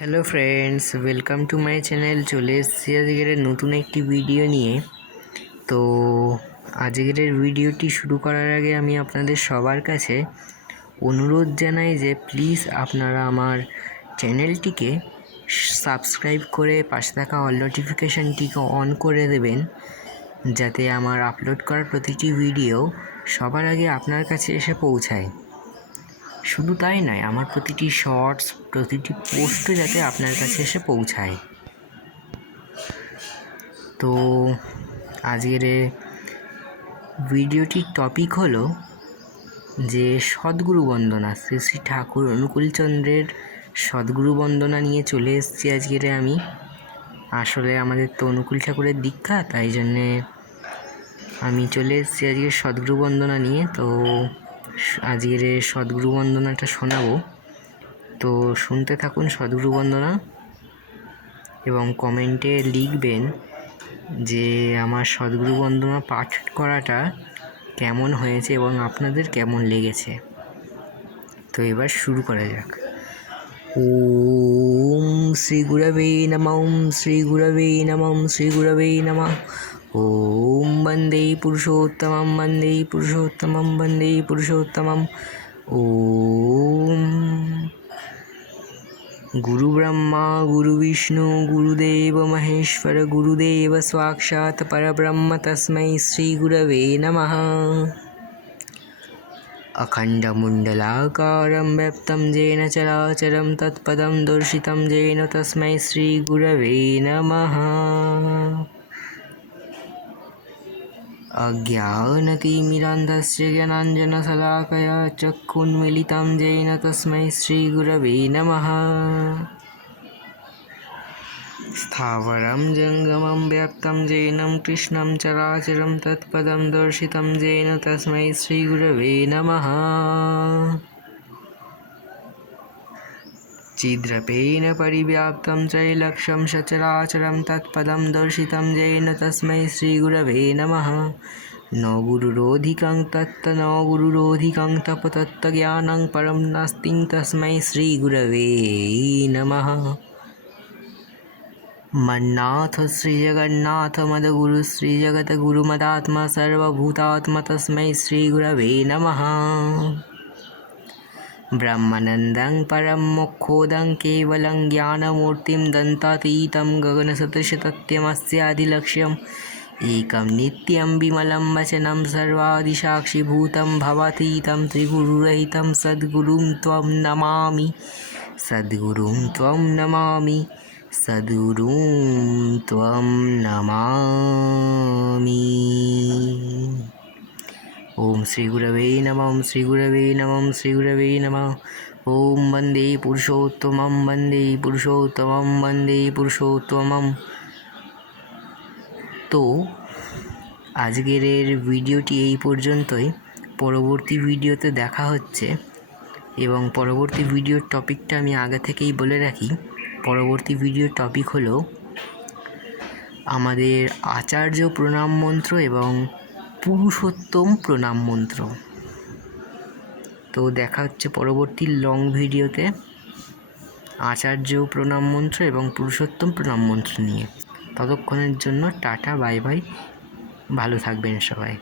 Hello friends, welcome to my channel. চলে এসেছি আজকের নতুন একটি ভিডিও নিয়ে। তো আজকের ভিডিওটি শুরু করার আগে আমি আপনাদের সবার কাছে অনুরোধ জানাই যে প্লিজ আপনারা আমার চ্যানেলটিকে সাবস্ক্রাইব করে পাশে থাকা অল নোটিফিকেশানটিকে অন করে দেবেন, যাতে আমার আপলোড করা প্রতিটি ভিডিও সবার আগে আপনার কাছে এসে পৌঁছায়। শুধু তাই নয়, আমার প্রতিটি শর্টস, প্রতিটি পোস্টও যাতে আপনার কাছে এসে পৌঁছায়। তো আজকের ভিডিওটির টপিক হলো যে সদ্গুরু বন্দনা, শ্রী শ্রী ঠাকুর অনুকূলচন্দ্রের সদ্গুরু বন্দনা নিয়ে চলে এসেছি আজকের আমি। আসলে আমাদের তো অনুকূল ঠাকুরের দীক্ষা, তাই জন্যে আমি চলে এসেছি আজকের সদ্গুরু বন্দনা নিয়ে। তো আজকের সদ্গুরু বন্দনাটা শোনাবো, তো শুনতে থাকুন সদ্গুরু বন্দনা এবং কমেন্টে লিখবেন যে আমার সদ্গুরু বন্দনা পাঠ করাটা কেমন হয়েছে এবং আপনাদের কেমন লেগেছে। তো এবার শুরু করা যাক। ওম শ্রী গুরবে নমঃ, শ্রী গুরবে নমঃ, শ্রী গুরবে নমঃ। ওম বন্দে পুরুষোত্তমম, বন্দে পুরুষোত্তমম, বন্দে পুরুষোত্তমম। ওম गुरु ब्रह्मा गुरु विष्णु गुरुदेव महेश्वर गुरुदेव साक्षात् परब्रह्म तस्मै श्री गुरवे नमः। अखण्डमुण्डलाकारं व्याप्तं येन चराचरं तत्पदं दर्शितं येन तस्मै श्री गुरवे नमः। अज्ञानतिमिरान्धस्य ज्ञानाञ्जनशलाकया चक्षुन्मीलितं येन तस्मै श्रीगुरवे नमः। स्थावरं जङ्गमं व्याप्तं येन कृष्णं चराचरं तत्पदं दर्शितं येन तस्मै श्रीगुरवे नमः। चिद्रपेण परिव्याप्तं त्रैलक्ष्यं सचराचरं तत्पदं दर्शितं येन तस्मै श्रीगुरवे नमः। न गुरुरोधिकं तत्त न गुरुरोधिकं तप तत्त्वज्ञानं परं नास्ति तस्मै श्रीगुरवे नमः। मन्नाथ श्रीजगन्नाथ मदगुरु श्रीजगद्गुरुमदात्मा सर्वभूतात्मा तस्मै श्रीगुरवे नमः। ब्रह्मानन्दं परं मोक्षोदं केवलं ज्ञानमूर्तिं दन्तातीतं गगनसदृशतथ्यमस्यादिलक्ष्यम् एकं नित्यं विमलं वचनं सर्वादिसाक्षिभूतं भवातीतं त्रिगुरुरहितं सद्गुरुं त्वं नमामि, सद्गुरुं त्वं नमामि, सद्गुरुं त्वं नमामि। ओम श्री गुरवे नमः, ओम श्री गुरवे नमः, ओम श्री गुरवे नमः। ओम वंदे पुरुषोत्तमं, वंदे पुरुषोत्तमं, वंदे पुरुषोत्तमं। তো আজকের ভিডিওটি এই পর্যন্তই। পরবর্তী ভিডিওতে দেখা হচ্ছে, এবং পরবর্তী ভিডিওর টপিকটা আমি আগে থেকেই বলে রাখি। পরবর্তী ভিডিওর টপিক হলো আমাদের আচার্য প্রণাম মন্ত্র এবং পুরুষোত্তম প্রণাম মন্ত্র। তো দেখা হচ্ছে পরবর্তী লং ভিডিওতে আচার্য প্রণাম মন্ত্র এবং পুরুষোত্তম প্রণাম মন্ত্র নিয়ে। ততক্ষণের জন্য টাটা, বাই বাই, ভালো থাকবেন সবাই।